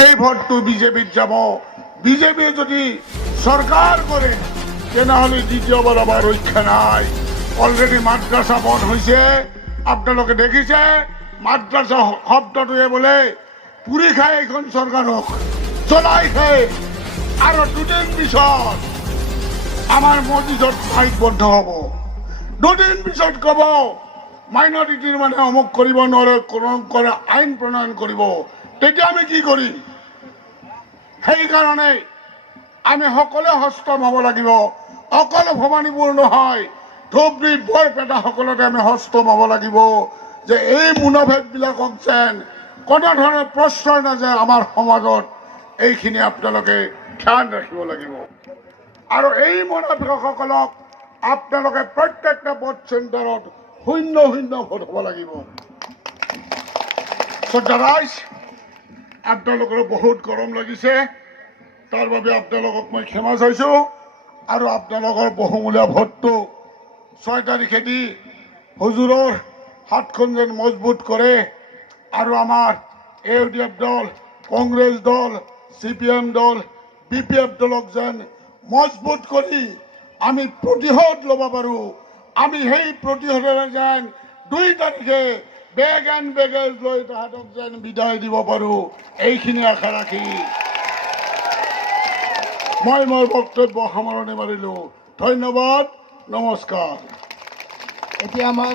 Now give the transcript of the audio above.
সেই ভোটটো বিজেপিত যাব। বিজেপি যদি সরকার করে তেনেহলে দ্বিতীয়বার আবার রক্ষা নাই। অলরেডি মাদ্রাসা বন্ধ হয়েছে, আপনালোকে দেখিছে। মাদ্রাসা শব্দটোৱে বোলে পুৰি খায় এইখন চৰকাৰক, জ্বলাই খায়। আৰু দুদিন পিছত আমাৰ মছজিদত মাইক বন্ধ হ'ব। দুদিন পিছত ক'ব মাইনৰিটিৰ মানে অমুক কৰিব নোৱাৰে, কৰে আইন প্ৰণয়ন কৰিব। তেতিয়া আমি কি কৰিম? সেইকাৰণে আমি সকলোৱে সষ্টম হ'ব লাগিব। অকল ভবানীপুৰ নহয়, ধুবুৰী বৰপেটা সকলোতে আমি সষ্টম হ'ব লাগিব যে এই মুনাফেকবিলাকক যেন কোনো ধৰণৰ প্ৰশ্ৰয় নাযায় আমাৰ সমাজত। এইখিনি আপোনালোকে ধ্যান ৰাখিব লাগিব। আৰু এই মুনাফিকসকলক আপোনালোকে প্ৰত্যেকটা ভোট চেণ্টাৰত শূন্য শূন্য ভোট হ'ব লাগিব। ৰাইজ, আপোনালোকৰ বহুত গৰম লাগিছে, তাৰ বাবে আপোনালোকক মই ক্ষমা চাইছোঁ। আৰু আপোনালোকৰ বহুমূলীয়া ভোটটো 6 তাৰিখে দি হুজুৰৰ হাতখন যেন মজবুত কৰে। আৰু আমাৰ AUDF দল, কংগ্ৰেছ দল, CPM দল, BPF দলক যেন মজবুত কৰি আমি প্ৰতিশোধ ল'ব পাৰোঁ। আমি সেই প্ৰতিশোধেৰে যেন 2 তাৰিখে বেগ এণ্ড বেগেজ লৈ তাহাঁতক যেন বিদায় দিব পাৰোঁ, এইখিনি আশা ৰাখি মই মোৰ বক্তব্য সামৰণি মাৰিলোঁ। ধন্যবাদ, নমস্কাৰ। এতিয়া আমাৰ